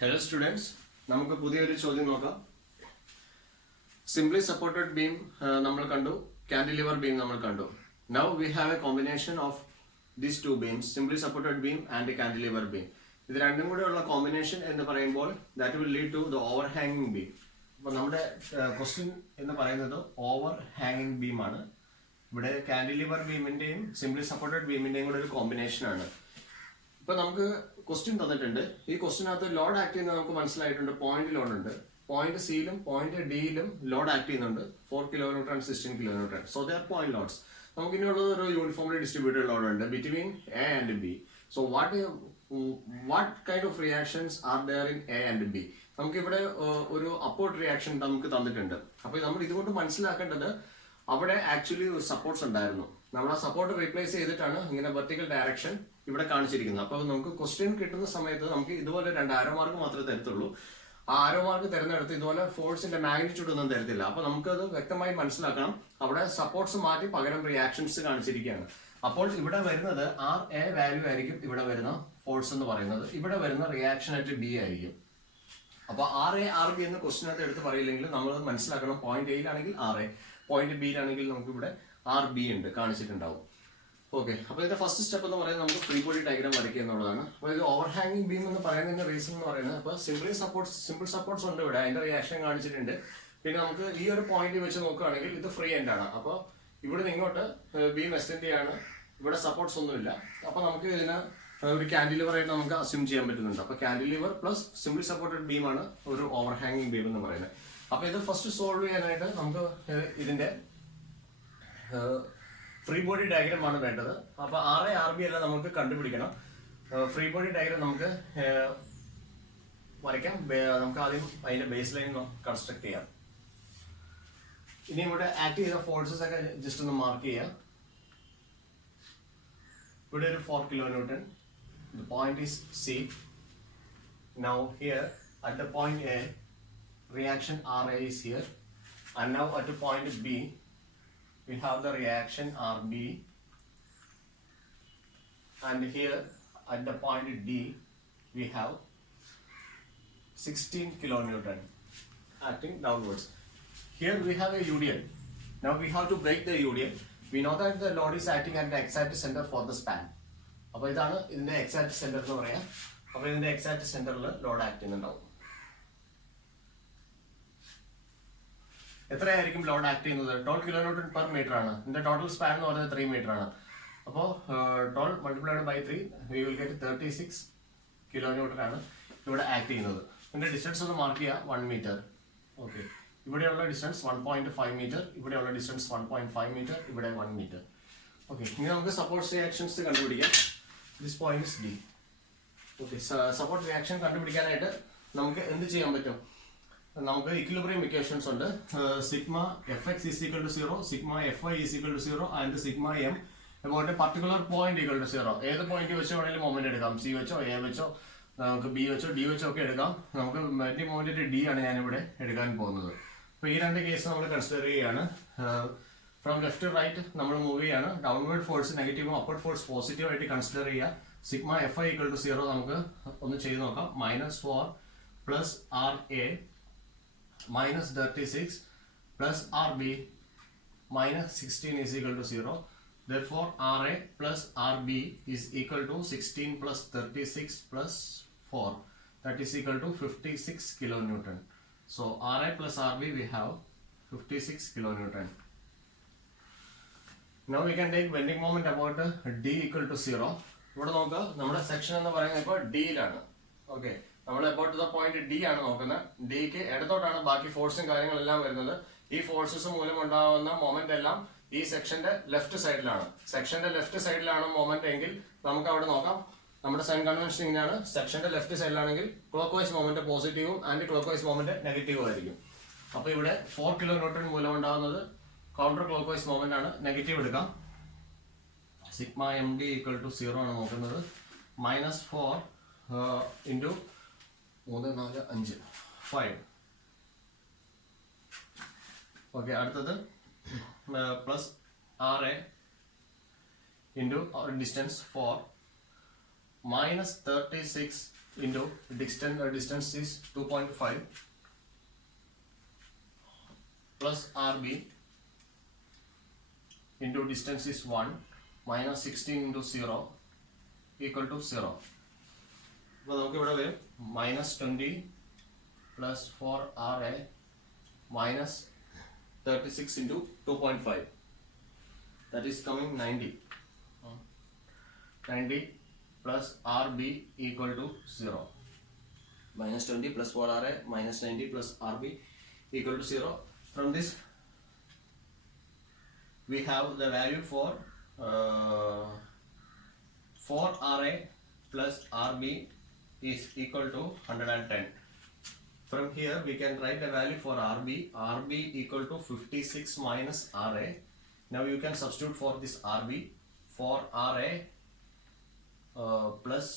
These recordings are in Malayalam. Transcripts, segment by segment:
Hello students, നമുക്ക് പുതിയൊരു ചോദ്യം നോക്കാം. Simply supported beam നമ്മൾ കണ്ടു, cantilever beam നമ്മൾ കണ്ടു. Now we have a combination of these two beams, simply supported beam and a cantilever beam. ഇത് രണ്ടും കൂടെ ഉള്ള കോമ്പിനേഷൻ എന്ന് പറയുമ്പോൾ that will lead to the overhanging beam. അപ്പോൾ നമ്മുടെ ക്വസ്റ്റ്യൻ എന്ന് പറയുന്നത് overhanging beam ആണ്. ഇവിടെ cantilever ബീമിന്റെയും സിംപ്ലി സപ്പോർട്ടഡ് ബീമിന്റെയും കൂടെ ഒരു കോമ്പിനേഷൻ ആണ്. ഇപ്പൊ നമുക്ക് ക്വസ്റ്റ്യൻ തന്നിട്ടുണ്ട്. ഈ ക്വസ്റ്റിനകത്ത് ലോഡ് ആക്ട് ചെയ്യുന്നത് നമുക്ക് മനസ്സിലായിട്ടുണ്ട്. പോയിന്റ് ലോഡ് ഉണ്ട്. പോയിന്റ് സിയിലും പോയിന്റ് ഡിയിലും ലോഡ് ആക്ട് ചെയ്യുന്നുണ്ട്. 4 kN and 16 kN. So they are point loads. നമുക്ക് ഇനിയുള്ളത് ഒരു യൂണിഫോംലി ഡിസ്ട്രിബ്യൂട്ടഡ് ലോഡ് ഉണ്ട് between A and B. So what kind of reactions are there in A and B? നമുക്ക് ഇവിടെ ഒരു അപ്പോർട്ട് റിയാക്ഷൻ നമുക്ക് തന്നിട്ടുണ്ട്. അപ്പൊ നമ്മൾ ഇതുകൊണ്ട് മനസ്സിലാക്കേണ്ടത് അവിടെ ആക്ച്വലി സപ്പോർട്ട്സ് ഉണ്ടായിരുന്നു. നമ്മൾ ആ സപ്പോർട്ട് റീപ്ലേസ് ചെയ്തിട്ടാണ് ഇങ്ങനെ വെർട്ടിക്കൽ ഡയറക്ഷൻ ഇവിടെ കാണിച്ചിരിക്കുന്നത്. അപ്പൊ നമുക്ക് ക്വസ്റ്റ്യൻ കിട്ടുന്ന സമയത്ത് നമുക്ക് ഇതുപോലെ 2 ആരോ മാർക്ക് മാത്രമേ തരത്തുള്ളൂ. ആ ആരോ മാർക്ക് തരുന്നിടത്ത് ഇതുപോലെ ഫോഴ്സിന്റെ മാഗ്നിറ്റ്യൂഡ് ഒന്നും തരത്തില്ല. അപ്പൊ നമുക്കത് വ്യക്തമായി മനസ്സിലാക്കണം. അവിടെ സപ്പോർട്ട്സ് മാറ്റി പകരം റിയാക്ഷൻസ് കാണിച്ചിരിക്കുകയാണ്. അപ്പോൾ ഇവിടെ വരുന്നത് ആർ എ വാല്യൂ ആയിരിക്കും ഇവിടെ വരുന്ന ഫോഴ്സ് എന്ന് പറയുന്നത്. ഇവിടെ വരുന്ന റിയാക്ഷൻ ആയിട്ട് ബി ആയിരിക്കും. അപ്പൊ ആർ എ ആർ ബി എന്ന് ക്വസ്റ്റിനകത്ത് എടുത്ത് പറയില്ലെങ്കിൽ നമ്മൾ മനസ്സിലാക്കണം. പോയിന്റ് എയിലാണെങ്കിൽ ആർ എ, പോയിന്റ് ബിയിലാണെങ്കിൽ നമുക്ക് ഇവിടെ ആർ ബി ഉണ്ട് കാണിച്ചിട്ടുണ്ടാവും. ഓക്കെ, അപ്പൊ ഇതിന്റെ ഫസ്റ്റ് സ്റ്റെപ്പ് എന്ന് പറയുന്നത് നമുക്ക് ഫ്രീ ബോഡി ഡയഗ്രാം വരയ്ക്കുക എന്നുള്ളതാണ്. അപ്പൊ ഇത് ഓവർഹാങ്ങിങ് ബീം എന്ന് പറയുന്നതിന്റെ റീസൺ എന്ന് പറയുന്നത് അപ്പൊ സിമ്പിൾ സപ്പോർട്ട്സ് ഉണ്ട് ഇവിടെ, അതിന്റെ റിയാക്ഷൻ കാണിച്ചിട്ടുണ്ട്. പിന്നെ നമുക്ക് ഈ ഒരു പോയിന്റ് വെച്ച് നോക്കുകയാണെങ്കിൽ ഇത് ഫ്രീ എൻഡ് ആണ്. അപ്പൊ ഇവിടെ ഇങ്ങോട്ട് ബീം എക്സ്റ്റെൻഡ് ചെയ്യാണ്, ഇവിടെ സപ്പോർട്ട്സ് ഒന്നുമില്ല. അപ്പൊ നമുക്ക് ഇതിന് ഒരു കാൻഡിലിവർ ആയിട്ട് നമുക്ക് അസ്യൂം ചെയ്യാൻ പറ്റുന്നുണ്ട്. അപ്പൊ cantilever plus simple supported beam ആണ് ഒരു ഓവർഹാങ്ങിങ് ബീം എന്ന് പറയുന്നത്. അപ്പൊ ഇത് ഫസ്റ്റ് സോൾവ് ചെയ്യാനായിട്ട് നമുക്ക് ഇതിന്റെ ഫ്രീ ബോഡി ഡയഗ്രാം ആണ് വേണ്ടത്. അപ്പൊ ആർ എ ആർ ബി എല്ലാം നമുക്ക് കണ്ടുപിടിക്കണം. ഫ്രീ ബോഡി ഡയഗ്രാം നമുക്ക് വരയ്ക്കാം. നമുക്ക് ആദ്യം അതിന്റെ ബേസ് ലൈൻ കൺസ്ട്രക്ട് ചെയ്യാം. ഇനി ഇവിടെ ആക്ട് ചെയ്ത ഫോഴ്സസ് ഒക്കെ ജസ്റ്റ് ഒന്ന് മാർക്ക് ചെയ്യാം. ഇവിടെ ഒരു 4 kN. The point is C. Now here at the point A, reaction RA is here, and now at the point B, we have the reaction RB, and here at the point D, we have 16 kN acting downwards. Here we have a UDL. Now we have to break the UDL. We know that the load is acting at the x-axis center for the span. അപ്പൊ ഇതാണ് ഇതിന്റെ എക്സാക്ട് സെന്റർ എന്ന് പറയാം. അപ്പൊ ഇതിന്റെ എക്സാക്ട് സെന്ററിൽ ലോഡ് ആക്ട് ചെയ്യുന്നുണ്ടാവും. എത്രയായിരിക്കും ലോഡ് ആക്ട് ചെയ്യുന്നത്? 12 kN per meter ആണ്. ഇതിന്റെ ടോട്ടൽ സ്പാൻ എന്ന് പറയുന്നത് 3 meter ആണ്. അപ്പോ 12 multiplied by 3 we will get 36 kN ആണ് ഇവിടെ ആക്ട് ചെയ്യുന്നത്. ഇതിന്റെ ഡിസ്റ്റൻസ് ഒന്ന് മാർക്ക് ചെയ്യാം, 1 meter. ഓക്കെ, ഇവിടെയുള്ള ഡിസ്റ്റൻസ് 1.5 meter, ഇവിടെയുള്ള ഡിസ്റ്റൻസ് 1.5 meter, ഇവിടെ 1 meter. ഓക്കെ, ഇനി നമുക്ക് സപ്പോർട്ട് റിയാക്ഷൻസ് കണ്ടുപിടിക്കാം. This point is D. Okay, support reaction കണ്ടുപിടിക്കാനായിട്ട് നമുക്ക് എന്ത് ചെയ്യാൻ പറ്റും? നമുക്ക് ഇക്വിലിബ്രിയം ഇക്വേഷൻസ് ഉണ്ട്. Sigma F X is equal to 0, sigma F Y is equal to 0 and sigma M about a particular point equal to 0. ഏത് പോയിന്റ് വെച്ചോ വേണമെങ്കിലും മൊമെന്റ് എടുക്കാം. സി വെച്ചോ, എ വെച്ചോ, നമുക്ക് ബി വെച്ചോ, ഡി വെച്ചോ ഒക്കെ എടുക്കാം. നമുക്ക് മെന്റിംഗ് മൊമെന്റ് ഡി ആണ് ഞാനിവിടെ എടുക്കാൻ പോകുന്നത്. അപ്പൊ ഈ രണ്ട് കേസ് നമ്മൾ കൺസിഡർ ചെയ്യുകയാണ്. ഫ്രം ലെഫ്റ്റ് ടു റൈറ്റ് നമ്മൾ മൂവ് ചെയ്യാണ്. ഡൗൺവേർഡ് ഫോഴ്സ് നെഗറ്റീവും അപ്വേർഡ് ഫോഴ്സ് പോസിറ്റീവ് ആയിട്ട് കൺസിഡർ ചെയ്യുക. Sigma F I equal to 0 നമുക്ക് ഒന്ന് ചെയ്ത് നോക്കാം. -4 plus R A minus 36 plus RB minus 16 is equal to 0. Therefore, RA plus RB is equal to 16 plus 36 plus 4. That is equal to 56 kN. So, RA plus RB we have 56 kN. Now we can take bending moment about D equal to 0. ഇവിടെ നോക്കുക, നമ്മുടെ സെക്ഷൻ എന്ന് പറയുന്നത് ഇപ്പോൾ ഡിയിലാണ്. ഓക്കെ, നമ്മൾ അബൌട്ട് ദ പോയിന്റ് ഡി ആണ് നോക്കുന്നത്. ഡിക്ക് ഇടത്തോട്ടാണ് ബാക്കി ഫോഴ്സും കാര്യങ്ങളെല്ലാം വരുന്നത്. ഈ ഫോഴ്സസ് മൂലം ഉണ്ടാകുന്ന മൊമെന്റ് എല്ലാം ഈ സെക്ഷന്റെ ലെഫ്റ്റ് സൈഡിലാണ്. സെക്ഷന്റെ ലെഫ്റ്റ് സൈഡിലാണ് മൊമെന്റ് എങ്കിൽ നമുക്ക് അവിടെ നോക്കാം. നമ്മുടെ സൈൻ കൺവെൻഷൻ ഇങ്ങനെയാണ്. സെക്ഷന്റെ ലെഫ്റ്റ് സൈഡിലാണെങ്കിൽ ക്ലോക്ക് വൈസ് മൊമെന്റ് പോസിറ്റീവും ആന്റി ക്ലോക്ക് വൈസ് മൊമെന്റ് നെഗറ്റീവും ആയിരിക്കും. അപ്പൊ ഇവിടെ 4 kN മൂലം ഉണ്ടാകുന്നത് കൗണ്ടർ ക്ലോക്ക് വൈസ് മൊമെന്റ് ആണ്. നെഗറ്റീവ് എടുക്കാം. Sigma M D equal to 0 ആണ് നോക്കുന്നത്. -4 ഇൻറ്റു 3, 4, 5, 5. ഓക്കെ, അടുത്തത് plus R A into distance 4 -36 into distance is 2.5 plus RB into distance is 1 minus 16 into 0 equal to 0. അപ്പോൾ നമുക്ക് ഇവിടെ വരും -20 plus 4RA minus 36 into 2.5, that is coming 90. 90 plus RB equal to 0. -20 plus 4RA minus 90 plus RB equal to 0. From this we have the value for 4RA plus RB is equal to 110. From here we can write the value for RB. RB equal to 56 minus RA. Now you can substitute for this RB. For RA plus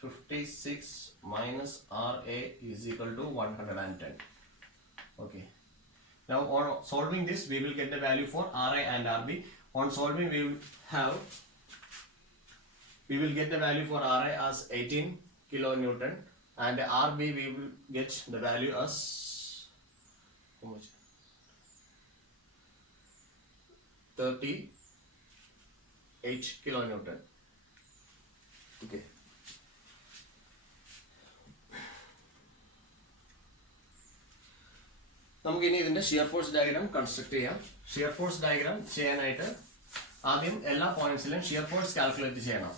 56 minus RA is equal to 110. Okay. Now on solving this we will get the value for RA and RB. On solving we will get the value for RA as 18 kilonewton and RB we will get the value as how much? 38 kilonewton. Okay. നമുക്ക് ഇനി ഇതിന്റെ ഷിയർ ഫോഴ്സ് ഡയഗ്രാം കൺസ്ട്രക്ട് ചെയ്യാം. ഷിയർ ഫോഴ്സ് ഡയഗ്രാം ചെയ്യാനായിട്ട് ആദ്യം എല്ലാ പോയിന്റ്സിലും ഷിയർ ഫോഴ്സ് കാൽക്കുലേറ്റ് ചെയ്യണം.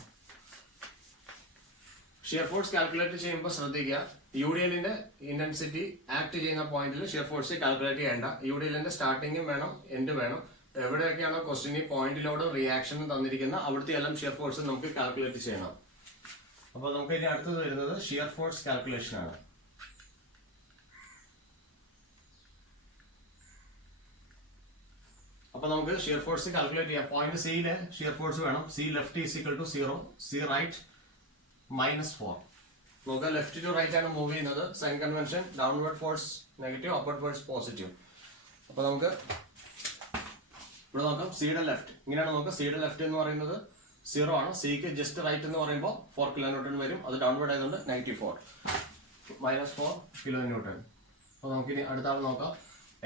ഷിയർ ഫോഴ്സ് കാൽക്കുലേറ്റ് ചെയ്യുമ്പോൾ ശ്രദ്ധിക്കുക, യുഡിഎല്ലിന്റെ ഇന്റൻസിറ്റി ആക്ട് ചെയ്യുന്ന പോയിന്റിൽ ഷിയർ ഫോഴ്സ് കാൽക്കുലേറ്റ് ചെയ്യേണ്ട. യുഡിഎല്ലിന്റെ സ്റ്റാർട്ടിങ്ങും വേണം എൻഡ് വേണം. എവിടെയൊക്കെയാണോ ക്വസ്റ്റിന് പോയിന്റിലോട് റിയാക്ഷനും തന്നിരിക്കുന്ന അവിടുത്തെ എല്ലാം ഷിയർ ഫോഴ്സ് നമുക്ക് കാൽക്കുലേറ്റ് ചെയ്യണം. അപ്പോൾ നമുക്ക് ഇനി അടുത്തത് വരുന്നത് ഷിയർ ഫോഴ്സ് കാൽക്കുലേഷൻ ആണ്. അപ്പൊ നമുക്ക് ഷിയർ ഫോഴ്സ് കാൽക്കുലേറ്റ് ചെയ്യാം. പോയിന്റ് സിയിലെ ഷിയർ ഫോഴ്സ് വേണം. C left is equal to 0, C right -4. നമുക്ക് ലെഫ്റ്റ് ടു റൈറ്റ് ആണ് മൂവ് ചെയ്യുന്നത്. Sign convention downward force negative, upward force positive. അപ്പൊ നമുക്ക് ഇവിടെ നോക്കാം സിയുടെ ലെഫ്റ്റ് ഇങ്ങനെയാണ്. നമുക്ക് സിയുടെ ലെഫ്റ്റ് എന്ന് പറയുന്നത് 0 ആണ്. സിക്ക് ജസ്റ്റ് റൈറ്റ് എന്ന് പറയുമ്പോൾ 4 കിലോന്യൂട്ടൺ വരും. അത് ഡൗൺവേർഡ് ആയതുകൊണ്ട് -4 -4 കിലോന്യൂട്ടൺ. അപ്പൊ നമുക്കിനി അടുത്ത ആൾ നോക്കാം.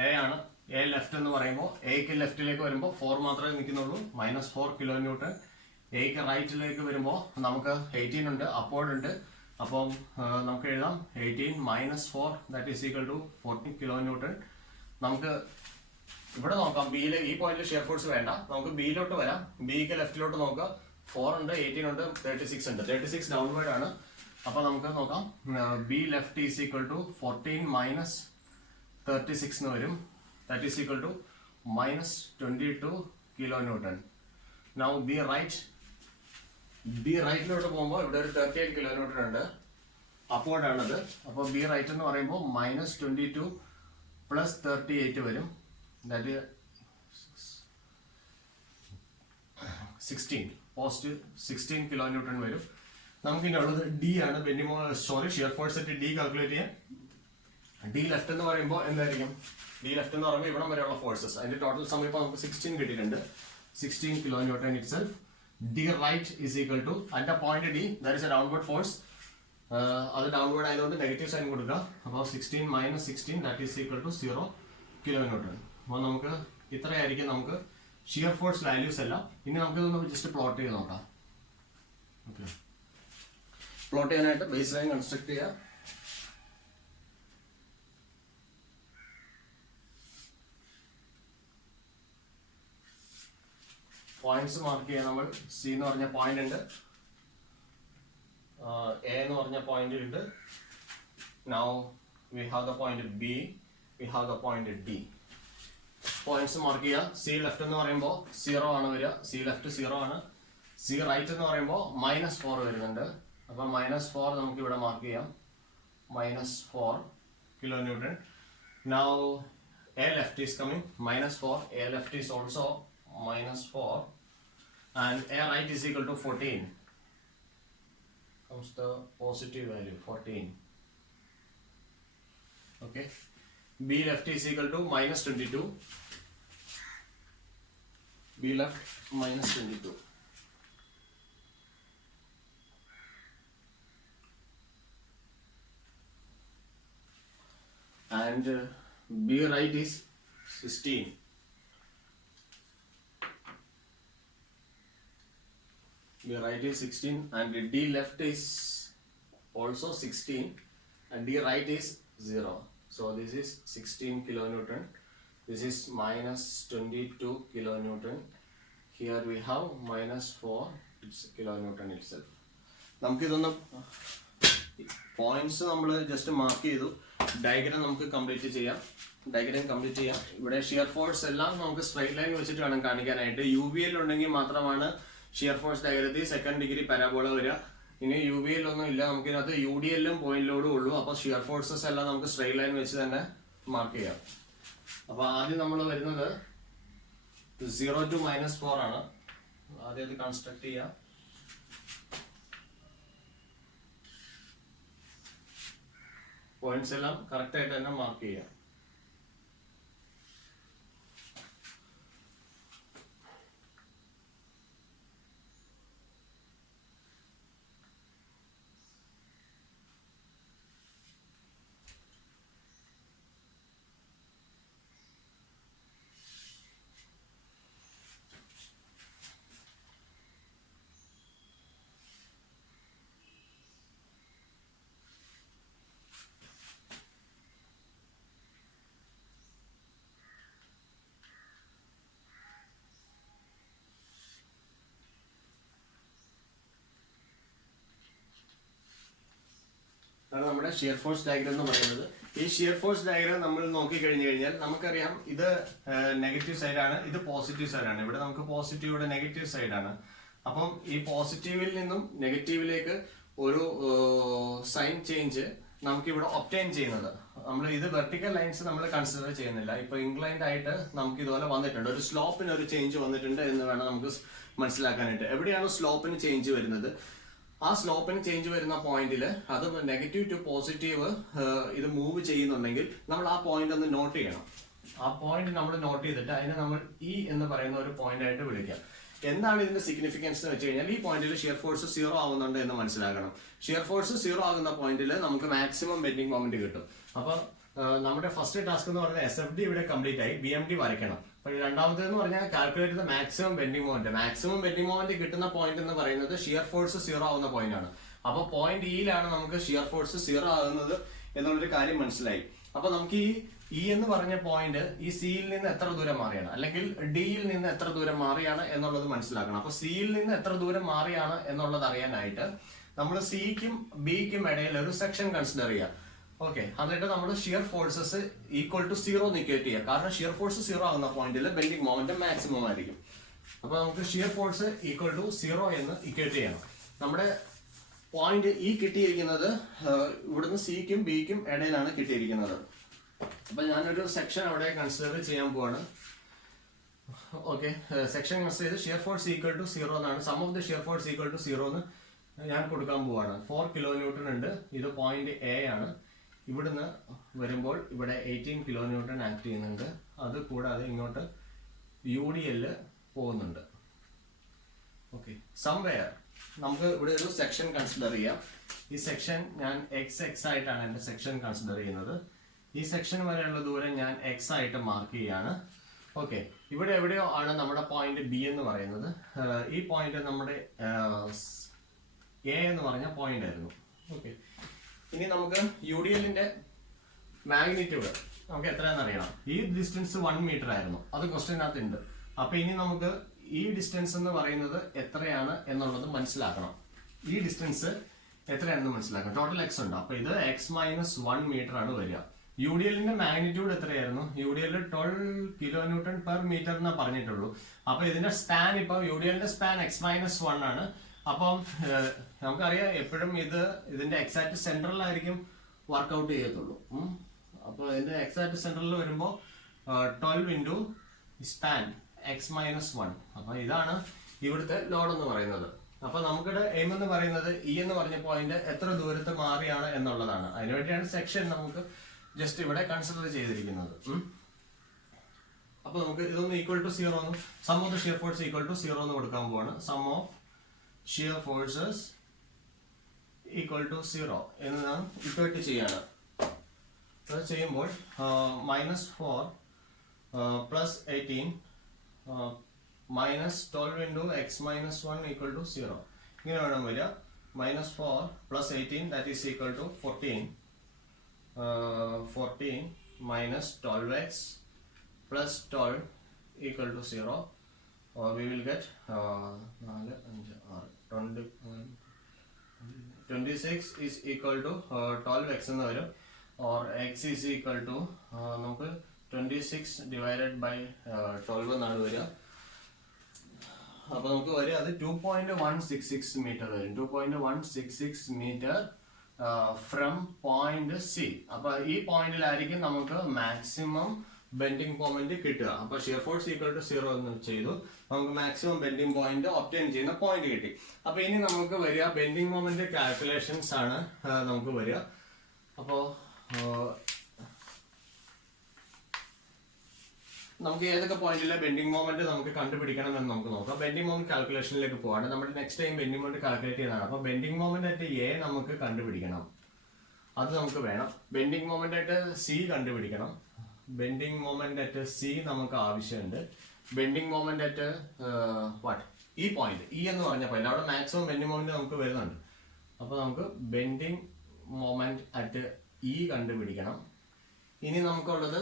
എ ആണ്. എ ലെഫ്റ്റ് എന്ന് പറയുമ്പോൾ എക്ക് ലെഫ്റ്റിലേക്ക് വരുമ്പോൾ 4 മാത്രമേ നിൽക്കുന്നുള്ളൂ, -4 കിലോന്യൂട്ടൺ. എക്ക് റൈറ്റിലേക്ക് വരുമ്പോൾ നമുക്ക് 18 ഉണ്ട്, അപ്വേർഡ് ഉണ്ട്. അപ്പം നമുക്ക് എഴുതാം 18 -4 that is equal to 14 kilonewton. നമുക്ക് ഇവിടെ നോക്കാം ബിയിലെ ഈ പോയിന്റിൽ ഷിയർ ഫോഴ്സ് വേണ്ട. നമുക്ക് ബിയിലോട്ട് വരാം. ബിക്ക് ലെഫ്റ്റിലോട്ട് നോക്കാം. 4 ഉണ്ട്, 18 ഉണ്ട്, 36 ഉണ്ട്. 36 ഡൗൺവേർഡ് ആണ്. അപ്പൊ നമുക്ക് നോക്കാം B left is equal to 14 minus 36 എന്ന് വരും. That is equal to -22 kilonewton. Now B റൈറ്റിലോട്ട് പോകുമ്പോൾ ഇവിടെ ഒരു 38 കിലോന്യൂട്ടൺ ഉണ്ട്, അപ്വേർഡ് ആണത്. അപ്പോൾ ബി റൈറ്റ് എന്ന് പറയുമ്പോൾ -22 പ്ലസ് 38 വരും. ദാറ്റ് 16 പോസിറ്റീവ് 16 കിലോന്യൂട്ടൺ വരും. നമുക്ക് ഇനി ഉള്ളത് ഡി ആണ്. Shear force at D calculate ചെയ്യാം. ഡി ലെഫ്റ്റ് എന്ന് പറയുമ്പോൾ എന്തായിരിക്കും? ഡി ലെഫ്റ്റ് എന്ന് പറയുമ്പോൾ ഇവിടം വരെയുള്ള ഫോഴ്സസ് അതിന്റെ ടോട്ടൽ സമയം ഇപ്പോൾ നമുക്ക് 16 കിട്ടിയിട്ടുണ്ട്. 16 kilonewton itself. D right is equal to at point D that is a downward force. അത് ഡൗൺവേർഡ് ആയതുകൊണ്ട് നെഗറ്റീവ് സൈൻ കൊടുക്കുക. അപ്പോൾ 16 - 16 that is equal to 0 kilonewton. അപ്പോൾ നമുക്ക് ഇത്രയായിരിക്കും നമുക്ക് ഷിയർ ഫോഴ്സ് വാല്യൂസ് എല്ലാം. ഇനി നമുക്ക് ഇതൊന്ന് ജസ്റ്റ് പ്ലോട്ട് ചെയ്ത് നോക്കാം. ഓക്കെ, പ്ലോട്ട് ചെയ്യാനായിട്ട് ബേസ് ലൈൻ കൺസ്ട്രക്ട് ചെയ്യുക. പോയിന്റ്സ് മാർക്ക് ചെയ്യാൻ നമ്മൾ സി എന്ന് പറഞ്ഞ പോയിന്റ് ഉണ്ട്, എ എന്ന് പറഞ്ഞ പോയിന്റ് ഉണ്ട്. Now we have the point B, we have the point D. Points mark ചെയ്യുക. സി ലെഫ്റ്റ് എന്ന് പറയുമ്പോൾ 0 ആണ് വരിക. സി ലെഫ്റ്റ് 0 ആണ്. സി റൈറ്റ് എന്ന് പറയുമ്പോൾ -4 വരുന്നുണ്ട്. അപ്പൊ -4 നമുക്ക് ഇവിടെ മാർക്ക് ചെയ്യാം. -4 kilonewton. Now A left is coming -4. A left is also -4 and A right is equal to 14. Comes the positive value 14. Okay. B left is equal to -22. B left -22. and B right is 16. B right is 16 and D left is also 16 and D right is 0. So this is 16 kilonewton. This is minus 22 kilonewton. Here we have minus 4 kilonewton itself. നമുക്ക് ഇതൊന്ന് പോയിന്റ്സ് നമ്മൾ ജസ്റ്റ് മാർക്ക് ചെയ്തു. ഡയഗ്രാം നമുക്ക് കംപ്ലീറ്റ് ചെയ്യാം. ഇവിടെ ഷിയർ ഫോഴ്സ് എല്ലാം നമുക്ക് സ്ട്രൈറ്റ് ലൈൻ വെച്ചിട്ട് വേണം കാണിക്കാനായിട്ട്. UVL ഉണ്ടെങ്കിൽ മാത്രമാണ് ഷിയർ ഫോഴ്സ് ഡയഗ്രത്തിൽ സെക്കൻഡ് ഡിഗ്രി പരാബോള വരിക. ഇനി UVL ഒന്നും ഇല്ല, നമുക്ക് ഇതിനകത്ത് UDL പോയിന്റ് ലോഡും ഉള്ളൂ. അപ്പൊ ഷിയർ ഫോഴ്സസ് എല്ലാം നമുക്ക് സ്ട്രൈറ്റ് ലൈൻ വെച്ച് തന്നെ മാർക്ക് ചെയ്യാം. അപ്പൊ ആദ്യം നമ്മൾ വരുന്നത് 0 to -4 ആണ്. ആദ്യം അത് കൺസ്ട്രക്ട് ചെയ്യാം. പോയിന്റ്സ് എല്ലാം കറക്റ്റ് ആയിട്ട് തന്നെ മാർക്ക് ചെയ്യാം. അതാണ് നമ്മുടെ ഷിയർ ഫോഴ്സ് ഡയഗ്രാം എന്ന് പറയുന്നത്. ഈ ഷിയർ ഫോഴ്സ് ഡയഗ്രാം നമ്മൾ നോക്കി കഴിഞ്ഞു കഴിഞ്ഞാൽ നമുക്കറിയാം ഇത് നെഗറ്റീവ് സൈഡാണ്, ഇത് പോസിറ്റീവ് സൈഡാണ്. ഇവിടെ നമുക്ക് പോസിറ്റീവ്, ഇവിടെ നെഗറ്റീവ് സൈഡാണ്. അപ്പം ഈ പോസിറ്റീവിൽ നിന്നും നെഗറ്റീവിലേക്ക് ഒരു സൈൻ ചേഞ്ച് നമുക്ക് ഇവിടെ ഒബ്റ്റൈൻ ചെയ്യുന്നത്, നമ്മൾ ഇത് വെർട്ടിക്കൽ ലൈൻസ് നമ്മൾ കൺസിഡർ ചെയ്യുന്നില്ല. ഇപ്പൊ ഇൻക്ലൈൻഡ് ആയിട്ട് നമുക്ക് ഇതുപോലെ വന്നിട്ടുണ്ട്, ഒരു സ്ലോപ്പിന് ഒരു ചേഞ്ച് വന്നിട്ടുണ്ട് എന്ന് വേണം നമുക്ക് മനസ്സിലാക്കാനായിട്ട്. എവിടെയാണ് സ്ലോപ്പിന് ചേഞ്ച് വരുന്നത്? ആ സ്ലോപ്പിന് ചേഞ്ച് വരുന്ന പോയിന്റിൽ അത് നെഗറ്റീവ് ടു പോസിറ്റീവ് ഇത് മൂവ് ചെയ്യുന്നുണ്ടെങ്കിൽ നമ്മൾ ആ പോയിന്റ് ഒന്ന് നോട്ട് ചെയ്യണം. ആ പോയിന്റ് നമ്മൾ നോട്ട് ചെയ്തിട്ട് അതിനെ നമ്മൾ E എന്ന് പറയുന്ന ഒരു പോയിന്റ് ആയിട്ട് വിളിക്കാം. എന്താണ് ഇതിന്റെ സിഗ്നിഫിക്കൻസ് എന്ന് വെച്ച് കഴിഞ്ഞാൽ ഈ പോയിന്റിൽ ഷിയർ ഫോഴ്സ് 0 ആവുന്നുണ്ട് എന്ന് മനസ്സിലാക്കണം. ഷിയർ ഫോഴ്സ് 0 ആകുന്ന പോയിന്റിൽ നമുക്ക് മാക്സിമം ബെൻഡിങ് മൊമെന്റ് കിട്ടും. അപ്പൊ നമ്മുടെ ഫസ്റ്റ് ടാസ്ക് എന്ന് പറഞ്ഞാൽ SFD ഇവിടെ കംപ്ലീറ്റ് ആയി, BMD വരയ്ക്കണം. രണ്ടാമത്തേന്ന് പറഞ്ഞാൽ കാൽക്കുലേറ്റ് ചെയ്ത maximum bending moment. Maximum bending moment കിട്ടുന്ന പോയിന്റ് എന്ന് പറയുന്നത് ഷിയർ ഫോഴ്സ് 0 ആവുന്ന പോയിന്റ് ആണ്. അപ്പൊ പോയിന്റ് ഇയിലാണ് നമുക്ക് ഷിയർ ഫോഴ്സ് 0 ആകുന്നത് എന്നുള്ളൊരു കാര്യം മനസ്സിലായി. അപ്പൊ നമുക്ക് ഈ എന്ന് പറഞ്ഞ പോയിന്റ് ഈ സിയിൽ നിന്ന് എത്ര ദൂരം മാറിയാണ്, അല്ലെങ്കിൽ ഡിയിൽ നിന്ന് എത്ര ദൂരം മാറിയാണ് എന്നുള്ളത് മനസ്സിലാക്കണം. അപ്പൊ സിയിൽ നിന്ന് എത്ര ദൂരം മാറിയാണ് എന്നുള്ളത് അറിയാനായിട്ട് നമ്മൾ സിക്കും ബിക്കും ഇടയിൽ ഒരു സെക്ഷൻ കൺസിഡർ ചെയ്യാം. ഓക്കെ, എന്നിട്ട് നമ്മൾ shear forces equal to 0 equate ചെയ്യുക. കാരണം ഷിയർ ഫോഴ്സ് 0 ആകുന്ന പോയിന്റിൽ ബെൻഡിങ് മൊമെന്റ് മാക്സിമം ആയിരിക്കും. അപ്പൊ നമുക്ക് ഷിയർ ഫോഴ്സ് ഈക്വൽ ടു 0 എന്ന് ഇക്വേറ്റ് ചെയ്യണം. നമ്മുടെ പോയിന്റ് ഈ കിട്ടിയിരിക്കുന്നത് ഇവിടുന്ന് സിക്കും ബിക്കും ഇടയിലാണ് കിട്ടിയിരിക്കുന്നത്. അപ്പൊ ഞാനൊരു സെക്ഷൻ അവിടെ കൺസിഡർ ചെയ്യാൻ പോവാണ്. ഓക്കെ, സെക്ഷൻ കൺസിഡർ ചെയ്ത് ഷിയർ ഫോഴ്സ് ഈക്വൽ ടു 0 എന്നാണ്, sum of the shear force equal to 0 എന്ന് ഞാൻ കൊടുക്കാൻ പോവാണ്. 4 kilonewton ഉണ്ട്. ഇത് പോയിന്റ് A ആണ്. ഇവിടുന്ന് വരുമ്പോൾ ഇവിടെ 18 kilonewton ആക്ട് ചെയ്യുന്നുണ്ട്. അത് കൂടാതെ ഇങ്ങോട്ട് UDL പോകുന്നുണ്ട്. ഓക്കെ, സംവെയർ നമുക്ക് ഇവിടെ ഒരു സെക്ഷൻ കൺസിഡർ ചെയ്യാം. ഈ സെക്ഷൻ ഞാൻ XX ആയിട്ടാണ് എന്റെ സെക്ഷൻ കൺസിഡർ ചെയ്യുന്നത്. ഈ സെക്ഷൻ വരെയുള്ള ദൂരം ഞാൻ X ആയിട്ട് മാർക്ക് ചെയ്യാണ്. ഓക്കെ, ഇവിടെ എവിടെയോ ആണ് നമ്മുടെ പോയിന്റ് B എന്ന് പറയുന്നത്. ഈ പോയിന്റ് നമ്മുടെ A എന്ന് പറഞ്ഞ പോയിന്റ് ആയിരുന്നു. ഓക്കെ, ഇനി നമുക്ക് UDLന്റെ മാഗ്നിറ്റ്യൂഡ് നമുക്ക് എത്രയാണെന്ന് അറിയണം. ഈ ഡിസ്റ്റൻസ് 1 മീറ്റർ ആയിരുന്നു, അത് ക്വസ്റ്റ്യനകത്ത് ഉണ്ട്. അപ്പൊ ഇനി നമുക്ക് ഈ ഡിസ്റ്റൻസ് എന്ന് പറയുന്നത് എത്രയാണ് എന്നുള്ളത് മനസ്സിലാക്കണം. ഈ ഡിസ്റ്റൻസ് എത്രയാണെന്ന് മനസ്സിലാക്കണം. ടോട്ടൽ X ഉണ്ട്. അപ്പൊ ഇത് X-1 മീറ്റർ ആണ് വരിക. UDLന്റെ മാഗ്നിറ്റ്യൂഡ് എത്രയായിരുന്നു? UDL 12 kilonewton per meter എന്നാ പറഞ്ഞിട്ടുള്ളൂ. അപ്പൊ ഇതിന്റെ സ്പാൻ, ഇപ്പൊ UDLന്റെ സ്പാൻ X-1 ആണ്. അപ്പം നമുക്കറിയാം എപ്പോഴും ഇതിന്റെ എക്സാക്ട് സെൻട്രലായിരിക്കും വർക്ക്ഔട്ട് ചെയ്യത്തുള്ളൂ. അപ്പൊ ഇതിന്റെ എക്സാക്ട് സെൻട്രലിൽ വരുമ്പോൾ 12 into സ്പാൻ X-1. അപ്പൊ ഇതാണ് ഇവിടുത്തെ ലോഡ് എന്ന് പറയുന്നത്. അപ്പൊ നമുക്കിവിടെ എയിം എന്ന് പറയുന്നത് E എന്ന് പറഞ്ഞ പോയിന്റ് എത്ര ദൂരത്ത് മാറിയാണ് എന്നുള്ളതാണ്. അതിനുവേണ്ടിയാണ് സെക്ഷൻ നമുക്ക് ജസ്റ്റ് ഇവിടെ കൺസിഡർ ചെയ്തിരിക്കുന്നത്. അപ്പൊ നമുക്ക് ഇതൊന്ന് ഈക്വൽ ടു 0 എന്ന്, sum of the shear force equal to 0 എന്ന് കൊടുക്കാൻ പോവാണ്. Sum of shear forces equal to 0 എന്ന് നാം ഇക്വേറ്റ് ചെയ്യാണ്. അത് ചെയ്യുമ്പോൾ -4 plus 18 minus 12 into x minus 1 equal to 0. ഇങ്ങനെ വേണം വരിക. -4 plus 18 that is equal to 14. 14 minus 12x plus 12 equal to 0. We will get 26 is equal to 12x എന്ന് വരും. Or x is equal to നമുക്ക് 26 divided by 12 എന്നാണ് വരിക. അപ്പൊ നമുക്ക് വരിക അത് 2.166 മീറ്റർ വരും. 2.166 മീറ്റർ ഫ്രം പോയിന്റ് സി. അപ്പൊ ഈ പോയിന്റിലായിരിക്കും നമുക്ക് മാക്സിമം ബെൻഡിങ് മൊമെന്റ് കിട്ടുക. അപ്പൊ ഷിയർ ഫോഴ്സ് ഈക്വൽ ടു 0 എന്ന് ചെയ്തു. നമുക്ക് മാക്സിമം ബെൻഡിങ് പോയിന്റ് ഒബ്റ്റെയിൻ ചെയ്യുന്ന പോയിന്റ് കിട്ടി. അപ്പൊ ഇനി നമുക്ക് വരിക ബെൻഡിങ് മൊമെന്റ് കാൽക്കുലേഷൻസ് ആണ് നമുക്ക് വരിക. അപ്പോ നമുക്ക് ഏതൊക്കെ പോയിന്റിലെ ബെൻഡിങ് മൊമെന്റ് നമുക്ക് കണ്ടുപിടിക്കണം എന്ന് നമുക്ക് നോക്കാം. ബെൻഡിങ് മൊമെന്റ് കാൽക്കുലേഷനിലേക്ക് പോവാണ്. നമ്മുടെ next time bending moment calculate ചെയ്യുന്നതാണ്. അപ്പൊ ബെൻഡിങ് മൊമെന്റ് ആയിട്ട് എ നമുക്ക് കണ്ടുപിടിക്കണം. അത് നമുക്ക് വേണം. ബെൻഡിങ് മൊമെന്റ് ആയിട്ട് സി കണ്ടുപിടിക്കണം. ബെൻഡിങ് മൊമെന്റ് ആയിട്ട് സി നമുക്ക് ആവശ്യമുണ്ട്. ബെൻഡിങ് മൊമെന്റ് ആയിട്ട് ഈ പോയിന്റ് ഇ എന്ന് പറഞ്ഞ പോയിന്റ് അവിടെ മാക്സിമം ബെൻഡിങ് മൊമെന്റ് നമുക്ക് വരുന്നുണ്ട്. അപ്പൊ നമുക്ക് ബെൻഡിങ് മൊമെന്റ് അറ്റ് ഇ കണ്ടുപിടിക്കണം. ഇനി നമുക്കുള്ളത്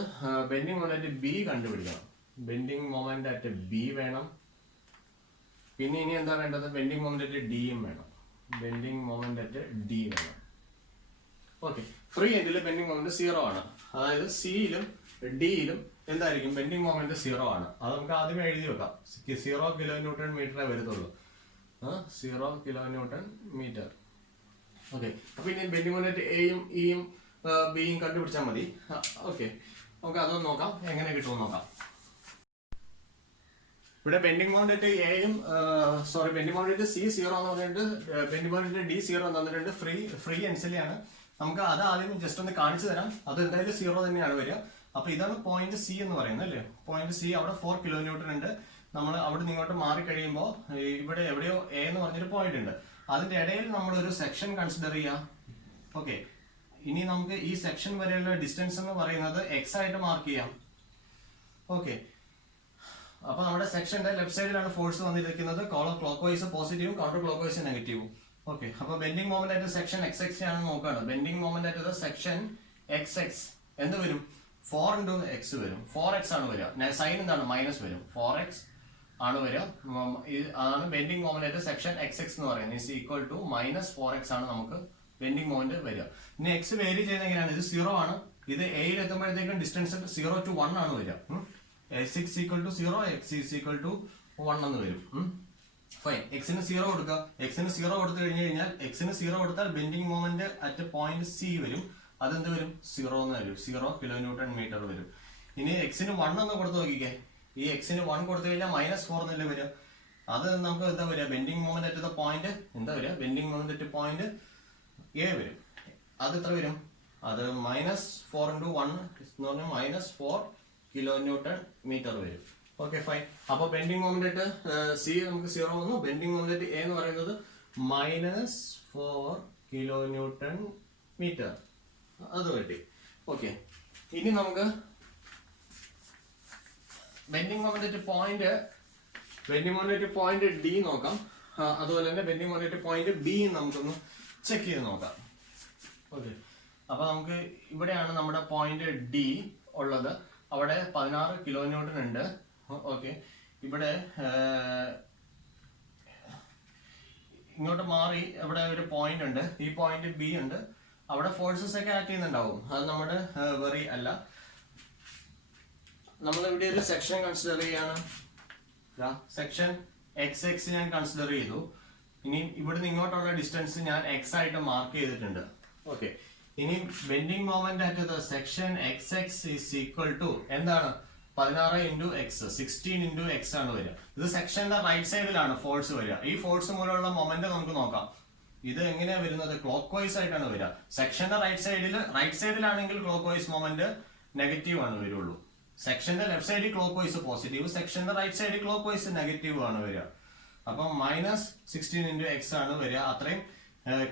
ബെൻഡിങ് മൊമെന്റ് അറ്റ് ബി കണ്ടുപിടിക്കണം. ബെൻഡിങ് മൊമെന്റ് അറ്റ് ബി വേണം. പിന്നെ ഇനി എന്താ വേണ്ടത്? ബെൻഡിങ് മൊമെന്റ് അറ്റ് ഡിയും വേണം. ബെൻഡിങ് മൊമെന്റ് അറ്റ് ഡി വേണം. ഓക്കെ, ഫ്രീ എൻഡിൽ ബെൻഡിങ് മൊമെന്റ് 0 ആണ്. അതായത് സിയിലും ഡിയിലും എന്തായിരിക്കും ബെൻഡിങ് മൊമെന്റ് 0 ആണ്. അത് നമുക്ക് ആദ്യമേ എഴുതി വെക്കാം. 0 കിലോ ന്യൂട്ടൺ മീറ്ററേ വരത്തുള്ളൂ. 0 കിലോ ന്യൂട്ടൺ മീറ്റർ. ഓക്കെ, അപ്പൊ ഇനി ബെൻഡിങ് മൊമെന്റ് എയും ഇയും ബിയും കണ്ടുപിടിച്ചാൽ മതി. ഓക്കെ, നമുക്ക് അതൊന്ന് നോക്കാം, എങ്ങനെ കിട്ടുമെന്ന് നോക്കാം. ഇവിടെ ബെൻഡിങ് മൊമെന്റ് എയും ബെൻഡിങ് മൊമെന്റ് സി 0 എന്ന് പറഞ്ഞിട്ട് ബെൻഡിങ് മൊമെന്റ് ഡി 0 എന്ന് പറഞ്ഞിട്ടുണ്ട്. ഫ്രീ എൻസിലാണ്. നമുക്ക് അത് ആദ്യം ജസ്റ്റ് ഒന്ന് കാണിച്ചു തരാം. അത് എന്തായാലും 0 തന്നെയാണ് വരിക. അപ്പൊ ഇതാണ് പോയിന്റ് സി എന്ന് പറയുന്നത് അല്ലേ. പോയിന്റ് സി അവിടെ 4 കിലോ ന്യൂട്ടൺ ഉണ്ട്. നമ്മൾ അവിടെ നിങ്ങോട്ട് മാറി കഴിയുമ്പോൾ ഇവിടെ എവിടെയോ എ എന്ന് പറഞ്ഞൊരു പോയിന്റ് ഉണ്ട്. അതിന്റെ ഇടയിൽ നമ്മൾ ഒരു സെക്ഷൻ കൺസിഡർ ചെയ്യാം. ഓക്കെ, ഇനി നമുക്ക് ഈ സെക്ഷൻ വരെയുള്ള ഡിസ്റ്റൻസ് എന്ന് പറയുന്നത് എക്സ് ആയിട്ട് മാർക്ക് ചെയ്യാം. ഓക്കെ, അപ്പൊ നമ്മുടെ സെക്ഷന്റെ ലെഫ്റ്റ് സൈഡിലാണ് ഫോഴ്സ് വന്നിരിക്കുന്നത്. ക്ലോക്ക് വൈസ് പോസിറ്റീവും കൗണ്ടർ ക്ലോക്ക് വൈസ് നെഗറ്റീവും. ഓക്കെ, അപ്പൊ ബെൻഡിങ് മൊമെന്റ് ആയിട്ട് സെക്ഷൻ എക്സ് എക്സ് ആണ് നോക്കുകയാണ്. ബെൻഡിങ് മൊമെന്റ് ആയിട്ട് സെക്ഷൻ എക്സ് എക്സ് എന്ത് വരും? 4 into x വരും. 4x ആണ് വരിക. സൈൻ എന്താണ്? മൈനസ് വരും. 4x ആണ് വരിക. അതാണ് ബെൻഡിങ് മൊമെന്റ് ആയിട്ട് സെക്ഷൻ എക്സ് എക്സ് എന്ന് പറയുന്നത്. ഇസ് ഈക്വൽ ടു -4x ആണ് നമുക്ക് ബെൻഡിങ് മൊമെന്റ് വരിക. ഇനി എക്സ് വേരി ചെയ്യുന്ന എങ്ങനെയാണ്? ഇത് 0 ആണ്. ഇത് എയിൽ എത്തുമ്പോഴത്തേക്കും ഡിസ്റ്റൻസ് 0 to 1 ആണ് വരിക. x is equal to 0, x is equal to 1 എന്ന് വരും. ഫൈൻ, എക്സിന് 0 കൊടുക്കുക. എക്സിന് 0 കൊടുത്തു കഴിഞ്ഞാൽ എക്സിന് 0 കൊടുത്താൽ bending moment at point C വരും. അതെന്ത് വരും? 0 എന്ന് വരും. 0 കിലോ ന്യൂട്ടൺ മീറ്റർ വരും. ഇനി എക്സിന് 1 എന്ന് കൊടുത്തു നോക്കിക്കേ. ഈ എക്സിന് 1 കൊടുത്തു കഴിഞ്ഞാൽ -4 എന്നല്ലേ വരിക. അത് നമുക്ക് എന്താ വരിക? Bending moment at the point എന്താ വരിക? Bending moment at point A വരും. അത് എത്ര വരും? അത് -4 into 1 എന്ന് പറഞ്ഞാൽ -4 കിലോ ന്യൂട്ടൺ മീറ്റർ വരും. Okay, fine. അപ്പൊ ബെൻഡിങ് മൊമെന്റ് അറ്റ് സി നമുക്ക് 0 വന്നു. ബെൻഡിങ് മൊമെന്റ് അറ്റ് എ എന്ന് പറയുന്നത് -4 കിലോ ന്യൂട്ടൺ മീറ്റർ. അത് കിട്ടി. ഓക്കെ, ഇനി നമുക്ക് ബെൻഡിങ് മൊമെന്റ് പോയിന്റ് ഡി നോക്കാം. അതുപോലെ തന്നെ ബെൻഡിങ് മൊമെന്റ് പോയിന്റ് ബി നമുക്കൊന്ന് ചെക്ക് ചെയ്ത് നോക്കാം. ഓക്കെ, അപ്പൊ നമുക്ക് ഇവിടെയാണ് നമ്മുടെ പോയിന്റ് ഡി ഉള്ളത്. അവിടെ 16 കിലോ ന്യൂട്ടൺ ഉണ്ട്. ഓക്കെ, ഇവിടെ ഇങ്ങോട്ട് മാറി ഇവിടെ ഒരു പോയിന്റ് ഉണ്ട്. ഈ പോയിന്റ് ബി ഉണ്ട്. അവിടെ ഫോഴ്സസ് ഒക്കെ ആക്ട് ചെയ്യുന്നുണ്ടാവും. അത് നമ്മുടെ വെറി അല്ല. നമ്മൾ ഇവിടെ ഒരു സെക്ഷൻ കൺസിഡർ ചെയ്യാണ്. സെക്ഷൻ എക്സ് എക്സ് ഞാൻ കൺസിഡർ ചെയ്തു. ഇനി ഇവിടുന്ന് ഇങ്ങോട്ടുള്ള ഡിസ്റ്റൻസ് ഞാൻ എക്സ് ആയിട്ട് മാർക്ക് ചെയ്തിട്ടുണ്ട്. ഓക്കെ, ഇനി bending moment at the section X X is equal to എന്താണ്? 16 into x, 16 into x ആണ് വരിക. ഇത് സെക്ഷന്റെ റൈറ്റ് സൈഡിലാണ് ഫോഴ്സ് വരിക. ഈ ഫോഴ്സ് മൂലമുള്ള മൊമെന്റ് നമുക്ക് നോക്കാം. ഇത് എങ്ങനെയാ വരുന്നത്? ക്ലോക്ക് വൈസ് ആയിട്ടാണ് വരിക. സെക്ഷന്റെ റൈറ്റ് സൈഡിലാണെങ്കിൽ ക്ലോക്ക് വൈസ് മൊമെന്റ് നെഗറ്റീവ് ആണ് വരുള്ളൂ. സെക്ഷന്റെ ലെഫ്റ്റ് സൈഡിൽ ക്ലോക്ക് വൈസ് പോസിറ്റീവ്, സെക്ഷന്റെ റൈറ്റ് സൈഡിൽ ക്ലോക്ക് വൈസ് നെഗറ്റീവ് ആണ് വരിക. അപ്പം -16 into x ആണ് വരിക. അത്രയും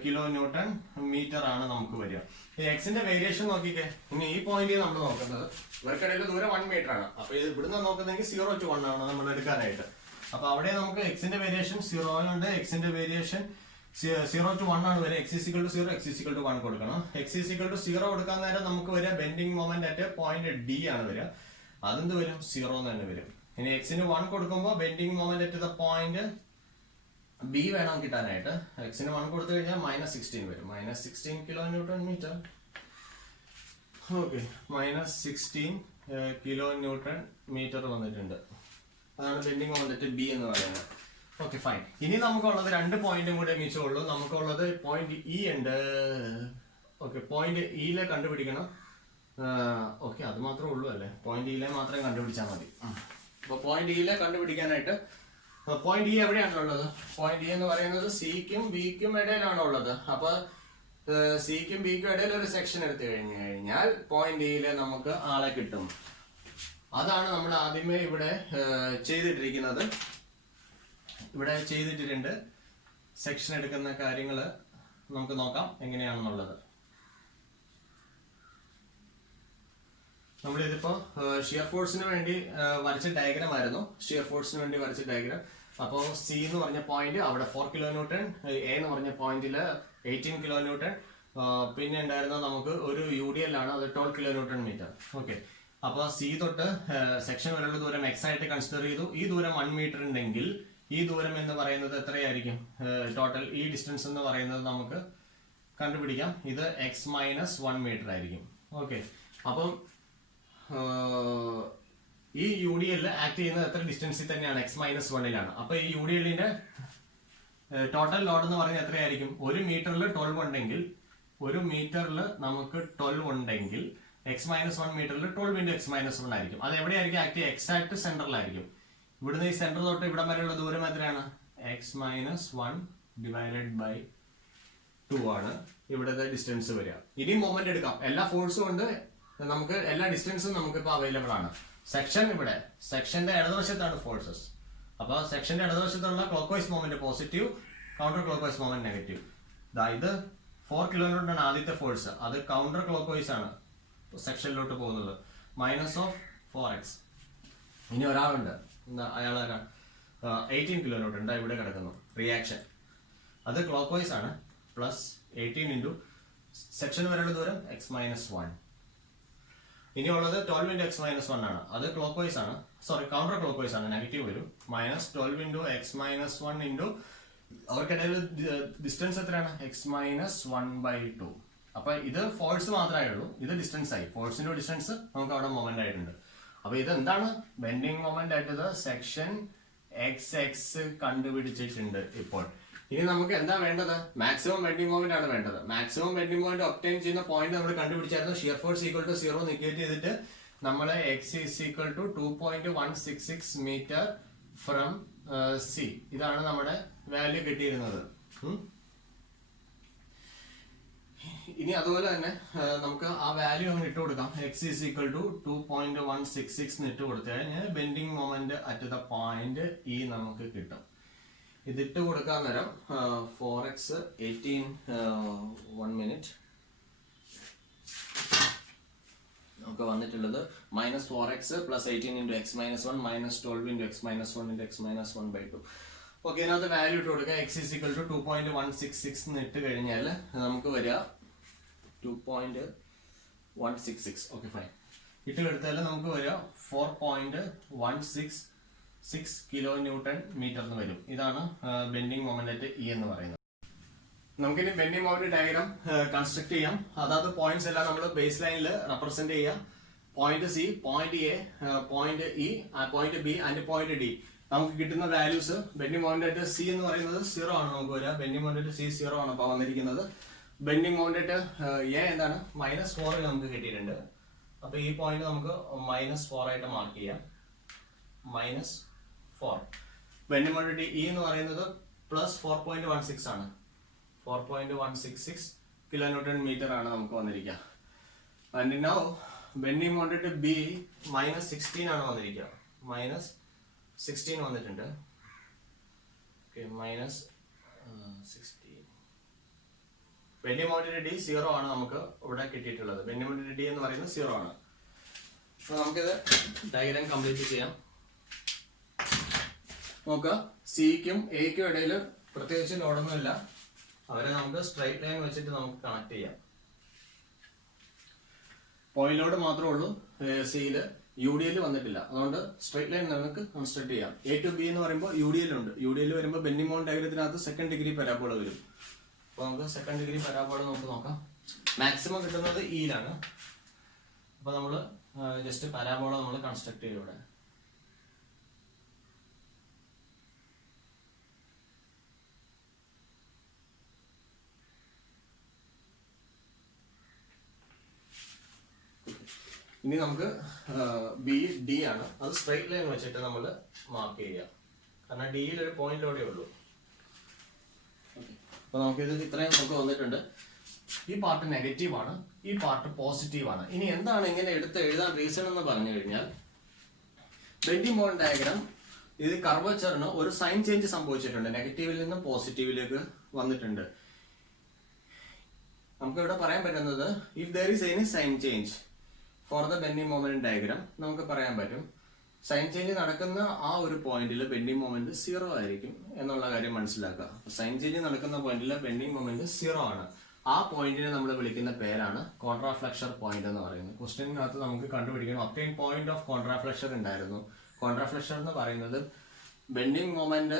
കിലോ ന്യൂട്ടൺ മീറ്റർ ആണ് നമുക്ക് വരിക. ഈ എക്സിന്റെ വേരിയേഷൻ നോക്കിക്കേ. ഇനി ഈ പോയിന്റ് നമ്മൾ നോക്കുന്നത് ഇവർക്കിടയിൽ ദൂരം 1 മീറ്റർ ആണ്. അപ്പൊ ഇത് ഇവിടുന്ന് നോക്കുന്നെങ്കിൽ 0 to 1 ആണ് നമ്മൾ എടുക്കാനായിട്ട്. അപ്പൊ അവിടെ നമുക്ക് എക്സിന്റെ വേരിയേഷൻ 0 ഉണ്ട്. എക്സിന്റെ വേരിയേഷൻ 0 to 1 ആണ് വരെ. X equal to 0, X equal to 1 കൊടുക്കണം. എക്സ് ഈക്വൽ ടു 0 കൊടുക്കാൻ നേരം നമുക്ക് വരിക bending moment at point D ആണ് വരിക. അതെന്ത് വരും? 0 എന്ന് തന്നെ വരും. ഇനി എക്സിന് 1 കൊടുക്കുമ്പോൾ bending moment at the point B വേണം കിട്ടാനായിട്ട്. എക്സിന് 1 കൊടുത്തു കഴിഞ്ഞാൽ -16 വരും. -16 kilo newton metre. Okay, -16 kilo newton metre വന്നിട്ടുണ്ട്. അതാണ് ബെൻഡിങ് മൊമെന്റ് ബി എന്ന് പറയുന്നത്. Okay, fine. ഇനി നമുക്കുള്ളത് 2 പോയിന്റും കൂടെ മിച്ചമുള്ളൂ. നമുക്കുള്ളത് പോയിന്റ് ഇ ഉണ്ട്. ഓക്കെ, പോയിന്റ് ഇയിലെ കണ്ടുപിടിക്കണം. ഓക്കെ, അത് മാത്രമേ ഉള്ളൂ അല്ലേ? പോയിന്റ് ഇയിലെ മാത്രം കണ്ടുപിടിച്ചാൽ മതി. അപ്പൊ പോയിന്റ് ഇയിലെ കണ്ടുപിടിക്കാനായിട്ട് പോയിന്റ് ഇ എവിടെയാണുള്ളത്? പോയിന്റ് ഇ എന്ന് പറയുന്നത് സിക്കും ബിക്കും ഇടയിലാണ് ഉള്ളത്. അപ്പൊ സിക്കും ബിക്കും ഇടയിൽ ഒരു സെക്ഷൻ എടുത്തു കഴിഞ്ഞാൽ പോയിന്റ് ഇയിലെ നമുക്ക് ആളെ കിട്ടും. അതാണ് നമ്മൾ ആദ്യമേ ഇവിടെ ചെയ്തിട്ടിരിക്കുന്നത്. ഇവിടെ ചെയ്തിട്ടുണ്ട്. സെക്ഷൻ എടുക്കുന്ന കാര്യങ്ങൾ നമുക്ക് നോക്കാം എങ്ങനെയാണെന്നുള്ളത്. നമ്മളിതിപ്പോ ഷിയർ ഫോഴ്സിന് വേണ്ടി വരച്ച ഡയഗ്രാം ആയിരുന്നു. ഷിയർ ഫോഴ്സിന് വേണ്ടി വരച്ച ഡയഗ്രാം. അപ്പോൾ സി എന്ന് പറഞ്ഞ പോയിന്റ് അവിടെ 4 കിലോ ന്യൂട്ടൺ, എ എന്ന് പറഞ്ഞ പോയിന്റില് 18 കിലോ ന്യൂട്ടൺ, പിന്നെ ഉണ്ടായിരുന്നത് നമുക്ക് ഒരു UDL ആണ്, അത് 12 കിലോ ന്യൂട്ടൺ മീറ്റർ. ഓക്കെ, അപ്പൊ സി തൊട്ട് സെക്ഷൻ വരെയുള്ള ദൂരം എക്സ് ആയിട്ട് കൺസിഡർ ചെയ്തു. ഈ ദൂരം 1 മീറ്റർ ഉണ്ടെങ്കിൽ ഈ ദൂരം എന്ന് പറയുന്നത് എത്രയായിരിക്കും? ടോട്ടൽ ഈ ഡിസ്റ്റൻസ് എന്ന് പറയുന്നത് നമുക്ക് കണ്ടുപിടിക്കാം. ഇത് x-1 മീറ്റർ ആയിരിക്കും. ഓക്കെ, അപ്പം ഈ UDL ആക്ട് ചെയ്യുന്നത് എത്ര ഡിസ്റ്റൻസിൽ തന്നെയാണ്? x-1ലാണ്. അപ്പൊ ഈ UDLന്റെ ടോട്ടൽ ലോഡ് എന്ന് പറയുന്നത് എത്രയായിരിക്കും? 1 മീറ്ററിൽ 12 ഉണ്ടെങ്കിൽ, 1 മീറ്ററിൽ നമുക്ക് 12 ഉണ്ടെങ്കിൽ x-1 മീറ്ററിൽ 12 × x-1 ആയിരിക്കും. അത് എവിടെയായിരിക്കും ആക്ട് ചെയ്യുക? എക്സാക്ട് സെന്ററിലായിരിക്കും. ഇവിടുന്ന് ഈ സെന്റർ തൊട്ട് ഇവിടം വരെയുള്ള ദൂരം എത്രയാണ്? x-1 ഡിവൈഡഡ് ബൈ 2 ആണ് ഇവിടുത്തെ ഡിസ്റ്റൻസ് വരിക. ഇനി മൊമെന്റ് എടുക്കാം. എല്ലാ ഫോഴ്സും ഉണ്ട് നമുക്ക്, എല്ലാ ഡിസ്റ്റൻസും നമുക്ക് ഇപ്പൊ അവൈലബിൾ ആണ്. സെക്ഷൻ ഇവിടെ, സെക്ഷന്റെ ഇടതുവശത്താണ് ഫോഴ്സസ്. അപ്പൊ സെക്ഷന്റെ ഇടതുവശത്തുള്ള clock vice moment positive, counter clockwise moment negative. ഇത് 4 കിലോ ന്യൂട്ടൺ ആണ് ആദ്യത്തെ ഫോഴ്സ്. അത് കൗണ്ടർ ക്ലോക്ക് വൈസ് ആണ് സെക്ഷനിലോട്ട് പോകുന്നത്. -4x. ഇനി ഒരാളുണ്ട്, അയാൾ 18 കിലോ ന്യൂട്ടൺ ഉണ്ട്, ഇവിടെ കിടക്കുന്നു. റിയാക്ഷൻ അത് ക്ലോക്ക് വൈസ് ആണ്. +18 × സെക്ഷൻ വരെയുള്ള ദൂരം x-1. ഇനിയുള്ളത് 12 × x-1 ആണ്. അത് ക്ലോക്ക് വൈസ് ആണ്, സോറി കൗണ്ടർ ക്ലോക്ക് വൈസ് ആണ്, നെഗറ്റീവ് വരും. -12 × x-1 അവർക്കിടയിൽ ഡിസ്റ്റൻസ് എത്രയാണ്? x-1/2. അപ്പൊ ഇത് ഫോഴ്സ് മാത്രമേ ഉള്ളൂ, ഇത് ഡിസ്റ്റൻസ് ആയി. ഫോഴ്സിന്റെ ഡിസ്റ്റൻസ് നമുക്ക് അവിടെ മൊമെന്റ് ആയിട്ടുണ്ട്. അപ്പൊ ഇത് എന്താണ്? ബെൻഡിങ് മൊമെന്റ് ആയിട്ട് സെക്ഷൻ XX കണ്ടുപിടിച്ചിട്ടുണ്ട് ഇപ്പോൾ. ഇനി നമുക്ക് എന്താ വേണ്ടത്? മാക്സിമം ബെൻഡിങ് മൊമെന്റ് ആണ് വേണ്ടത്. മാക്സിമം ബെൻഡിങ് മൊമെന്റ് ഒബ്റ്റൈൻ ചെയ്യുന്ന പോയിന്റ് നമ്മൾ കണ്ടുപിടിച്ചായിരുന്നു. ഷിയർ ഫോഴ്സ് ഈക്വൽ ടു 0 നിക്കേറ്റ് ചെയ്തിട്ട് നമ്മൾ x equal to 2.166 metre from C. ഇതാണ് നമ്മുടെ വാല്യൂ കിട്ടിയിരുന്നത്. ഇനി അതുപോലെ തന്നെ നമുക്ക് ആ വാല്യൂ അങ്ങ് ഇട്ട് കൊടുക്കാം. x ഈക്വൽ ടു 2.166 ഇട്ട് കൊടുത്തു കഴിഞ്ഞാൽ bending moment at the point E നമുക്ക് കിട്ടും. ഇതിട്ട് കൊടുക്കാൻ നേരം 4x 18 1 മിനിറ്റ് നമുക്ക് വന്നിട്ടുള്ളത് -4x + 18 × x-1 -12 × x-1 × x-1/2. Okay, ഇതിനകത്ത് വാല്യൂ ഇട്ട് കൊടുക്കുക. x ഈക്വൽ ടു 2.166 ഇട്ട് കഴിഞ്ഞാൽ നമുക്ക് വരിക 2.166. Okay, fine. ഇട്ട് എടുത്താൽ നമുക്ക് വരിക 4.166 കിലോ ന്യൂട്ടൺ മീറ്റർ എന്ന് വരും. ഇതാണ് ബെൻഡിങ് മൊമെന്റ് അറ്റ് ഇ എന്ന് പറയുന്നത്. നമുക്കിനി ബെൻഡിങ് മൊമെന്റ് ഡയഗ്രാം കൺസ്ട്രക്ട് ചെയ്യാം. അതായത് പോയിന്റ്സ് എല്ലാം നമ്മൾ ബേസ് ലൈനിൽ റെപ്രസെന്റ് ചെയ്യാം. Point C, point A, point E, point B and point D. നമുക്ക് കിട്ടുന്ന values bending moment at C എന്ന് പറയുന്നത് 0 ആണ് നമുക്ക് വരിക. ബെൻഡിങ് മൊമെന്റ് അറ്റ് സി 0 ആണ് അപ്പൊ വന്നിരിക്കുന്നത്. ബെൻഡിങ് മൊമെന്റ് അറ്റ് എ എന്താണ്? -4 നമുക്ക് കിട്ടിയിട്ടുണ്ട്. അപ്പൊ ഈ പോയിന്റ് നമുക്ക് -4 ആയിട്ട് മാർക്ക് ചെയ്യാം. -4. ബെൻഡിങ് മൊമെന്റ് അറ്റ് ഇ എന്ന് പറയുന്നത് +4.16 ആണ്. 4.166 കിലോ ന്യൂട്ടൺ മീറ്റർ ആണ് നമുക്ക് വന്നിരിക്കുക. And now bending moment at B -16 ആണ് വന്നിരിക്കുക. -16 വന്നിട്ടുണ്ട്. ഓക്കെ, -16. ബെൻഡിങ് മൊമെന്റിന്റെ ഡി 0 ആണ് നമുക്ക് ഇവിടെ കിട്ടിയിട്ടുള്ളത്. ബെൻഡിങ് മൊമെന്റിന്റെ ഡി എന്ന് പറയുന്നത് 0 ആണ്. അപ്പൊ നമുക്കിത് ഡയഗ്രാം കംപ്ലീറ്റ് ചെയ്യാം. നോക്കുക, സിക്കും എക്കും ഇടയിൽ പ്രത്യേകിച്ച് ലോഡൊന്നുമില്ല. അവരെ നമുക്ക് സ്ട്രൈറ്റ് ലൈൻ വെച്ചിട്ട് നമുക്ക് കണക്ട് ചെയ്യാം. പോയിന്റ് ലോഡ് മാത്രമേ ഉള്ളൂ സിയിൽ, യു ഡി എൽ വന്നിട്ടില്ല. അതുകൊണ്ട് സ്ട്രൈറ്റ് ലൈൻ നമുക്ക് കൺസ്ട്രക്ട് ചെയ്യാം. എ ടു ബി എന്ന് പറയുമ്പോൾ യു ഡി എൽ ഉണ്ട്. യു ഡി എൽ വരുമ്പോൾ ബെൻഡിങ് മൊമെന്റ് ഡയഗ്രത്തിനകത്ത് സെക്കൻഡ് ഡിഗ്രി പരാബോള വരും. അപ്പൊ നമുക്ക് സെക്കൻഡ് ഡിഗ്രി പരാബോള നമുക്ക് നോക്കാം. മാക്സിമം കിട്ടുന്നത് ഇയിലാണ്. അപ്പൊ നമ്മള് ജസ്റ്റ് പരാബോള നമ്മൾ കൺസ്ട്രക്ട് ചെയ്യും ഇവിടെ. ഇനി നമുക്ക് ബി ഡി ആണ്, അത് സ്ട്രൈറ്റ് ലൈൻ വെച്ചിട്ട് നമ്മൾ മാർക്ക് ചെയ്യുക. കാരണം ഡിയിൽ ഒരു പോയിന്റോടെ ഉള്ളൂ. അപ്പൊ നമുക്കിത് ഇത്രയും നമുക്ക് വന്നിട്ടുണ്ട്. ഈ പാർട്ട് നെഗറ്റീവ് ആണ്, ഈ പാർട്ട് പോസിറ്റീവ് ആണ്. ഇനി എന്താണ് ഇങ്ങനെ എടുത്ത് എഴുതാൻ റീസൺ എന്ന് പറഞ്ഞു കഴിഞ്ഞാൽ, ബെൻഡിങ് മൊമെന്റ് ഡയഗ്രാം ഇത് കർവച്ചറിന് ഒരു സൈൻ ചേഞ്ച് സംഭവിച്ചിട്ടുണ്ട്. നെഗറ്റീവിൽ നിന്നും പോസിറ്റീവിലേക്ക് വന്നിട്ടുണ്ട്. നമുക്ക് ഇവിടെ പറയാൻ പറ്റുന്നത് if there is any sign change for the bending moment diagram നമുക്ക് പറയാൻ പറ്റും സൈൻ ചേഞ്ച് നടക്കുന്ന ആ ഒരു പോയിന്റിൽ ബെൻഡിങ് മൊമെന്റ് 0 ആയിരിക്കും എന്നുള്ള കാര്യം മനസ്സിലാക്കുക. സൈൻ ചേഞ്ച് നടക്കുന്ന പോയിന്റിൽ ബെൻഡിങ് മൊമെന്റ് 0 ആണ്. ആ പോയിന്റിനെ നമ്മൾ വിളിക്കുന്ന പേരാണ് കോൺട്രാഫ്ലക്ഷൻ പോയിന്റ് എന്ന് പറയുന്നത്. ക്വസ്റ്റ്യനകത്ത് നമുക്ക് കണ്ടുപിടിക്കണം ഒബ്റ്റെയിൻ പോയിന്റ് ഓഫ് കോൺട്രാഫ്ലക്ഷൻ ഉണ്ടായിരുന്നു. കോൺട്രാഫ്ലക്ഷൻ എന്ന് പറയുന്നത് bending moment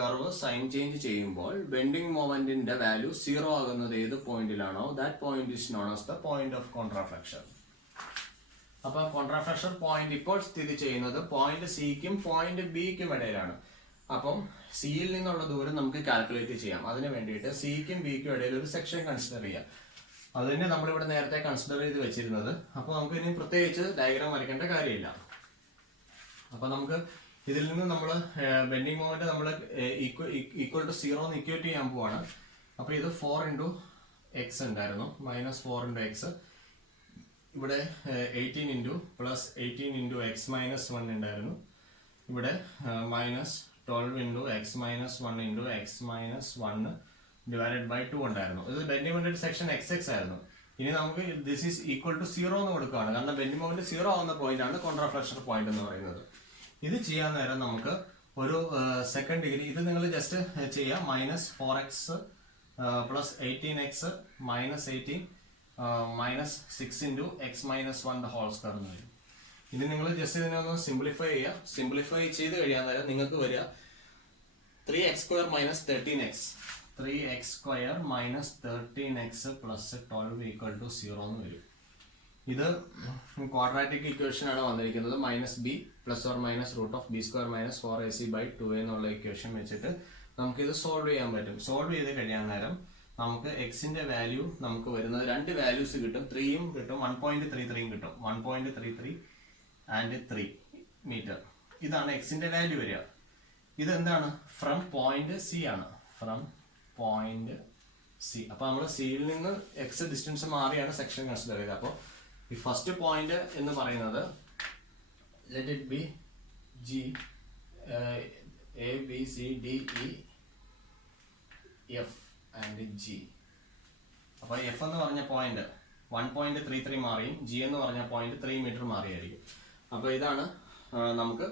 curve sign change ചെയ്യുമ്പോൾ ബെൻഡിങ് മൊമെന്റിന്റെ വാല്യൂ 0 ആകുന്നത് ഏത് പോയിന്റിലാണോ that point is known as the point of contraflexure. അപ്പൊ കോൺട്രാഫ്ലക്ഷൻ പോയിന്റ് ഇപ്പോൾ സ്ഥിതി ചെയ്യുന്നത് പോയിന്റ് സിക്കും പോയിന്റ് ബിക്കും ഇടയിലാണ്. അപ്പം സിയിൽ നിന്നുള്ള ദൂരം നമുക്ക് കാൽക്കുലേറ്റ് ചെയ്യാം. അതിന് വേണ്ടിയിട്ട് സിക്കും ബിക്കും ഇടയിൽ ഒരു സെക്ഷൻ കൺസിഡർ ചെയ്യാം. അത് തന്നെ നമ്മളിവിടെ നേരത്തെ കൺസിഡർ ചെയ്ത് വെച്ചിരുന്നത്. അപ്പൊ നമുക്ക് ഇനി പ്രത്യേകിച്ച് ഡയഗ്രാം വരയ്ക്കേണ്ട കാര്യമില്ല. അപ്പൊ നമുക്ക് ഇതിൽ നിന്ന് നമ്മൾ ബെൻഡിങ് മൊമെന്റ് നമ്മൾ ഈക്വൽ ടു 0 എന്ന് ഇക്വേറ്റ് ചെയ്യാൻ പോവാണ്. അപ്പൊ ഇത് 4 ഇൻറ്റു എക്സ് ഉണ്ടായിരുന്നു, -4 ഇൻറ്റു എക്സ്. ഇവിടെ 18 into plus 18 into X minus 1 ഉണ്ടായിരുന്നു. ഇവിടെ -12 into X minus 1 into X minus 1 divided by 2 ഉണ്ടായിരുന്നു. ഇത് ബെൻഡിങ് മൊമെന്റ് സെക്ഷൻ എക്സ് ആയിരുന്നു. ഇനി നമുക്ക് ദിസ് ഈസ് ഈക്വൽ ടു 0 എന്ന് കൊടുക്കുകയാണ്. കാരണം ബെൻഡിങ് മൊമെന്റ് 0 ആവുന്ന പോയിന്റ് ആണ് കോൺട്രാഫ്ലക്ഷൻ പോയിന്റ് എന്ന് പറയുന്നത്. ഇത് ചെയ്യാൻ നേരം നമുക്ക് ഒരു സെക്കൻഡ് ഡിഗ്രി ഇത് നിങ്ങൾ ജസ്റ്റ് ചെയ്യാം. -4x plus 18x -18 -6 into X minus 1 whole square എന്ന് വരും. ഇത് നിങ്ങൾ ജസ്റ്റ് ഇതിനെ ഒന്ന് സിംപ്ലിഫൈ ചെയ്യുക. സിംപ്ലിഫൈ ചെയ്ത് കഴിയാൻ നേരം നിങ്ങൾക്ക് വരിക 3x² minus 13x 3x² minus 13x plus 12 equal to 0 എന്ന് വരും. ഇത് ക്വാഡ്രാറ്റിക് ഇക്വേഷൻ ആണ് വന്നിരിക്കുന്നത്. -b plus or minus √b² minus 4ac/2a എന്നുള്ള ഇക്വേഷൻ വെച്ചിട്ട് നമുക്കിത് സോൾവ് ചെയ്യാൻ പറ്റും. സോൾവ് ചെയ്ത് കഴിയാൻ നേരം നമുക്ക് എക്സിന്റെ വാല്യൂ നമുക്ക് വരുന്നത് 2 വാല്യൂസ് കിട്ടും. 3യും കിട്ടും, 1.33 കിട്ടും. 1.33 ആൻഡ് 3 മീറ്റർ. ഇതാണ് എക്സിന്റെ വാല്യൂ വരിക. ഇത് എന്താണ്? ഫ്രം പോയിന്റ് സി ആണ്. From point C. അപ്പൊ നമ്മൾ സിയിൽ നിന്ന് എക്സ് ഡിസ്റ്റൻസ് മാറിയാണ് സെക്ഷൻ കൺസിഡർ ചെയ്തത്. അപ്പോൾ ഈ ഫസ്റ്റ് പോയിന്റ് എന്ന് പറയുന്നത് let it be G A B C D E F and G. അപ്പൊ എഫ് എന്ന് പറഞ്ഞ പോയിന്റ് 1.33 മാറിയും ജി എന്ന് പറഞ്ഞ പോയിന്റ് 3 മീറ്റർ മാറിയായിരിക്കും. അപ്പൊ ഇതാണ് നമുക്ക്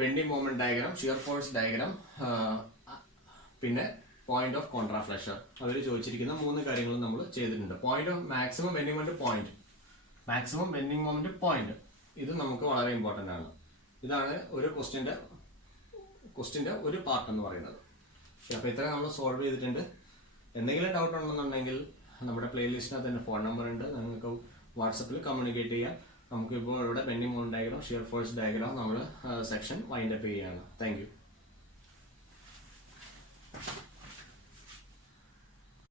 bending moment diagram, shear force diagram, പിന്നെ പോയിന്റ് ഓഫ് കോൺട്രാഫ്ലക്ഷൻ. അവർ ചോദിച്ചിരിക്കുന്ന 3 കാര്യങ്ങളും നമ്മൾ ചെയ്തിട്ടുണ്ട്. Point of maximum bending moment point, maximum bending moment point, ഇത് നമുക്ക് വളരെ ഇമ്പോർട്ടന്റ് ആണ്. ഇതാണ് ഒരു ക്വസ്റ്റ്യന്റെ ഒരു പാർട്ട് എന്ന് പറയുന്നത്. അപ്പൊ ഇത്രയും നമ്മൾ സോൾവ് ചെയ്തിട്ടുണ്ട്. എന്തെങ്കിലും ഡൗട്ട് ഉണ്ടെന്നുണ്ടെങ്കിൽ നമ്മുടെ പ്ലേലിസ്റ്റിനകത്ത് തന്നെ ഫോൺ നമ്പർ ഉണ്ട്, നിങ്ങൾക്ക് വാട്സപ്പിൽ കമ്മ്യൂണിക്കേറ്റ് ചെയ്യാം. നമുക്കിപ്പോൾ ഇവിടെ bending moment diagram, shear force diagram നമ്മൾ സെക്ഷൻ വൈൻഡ് അപ്പ് ചെയ്യുകയാണ്. Thank you.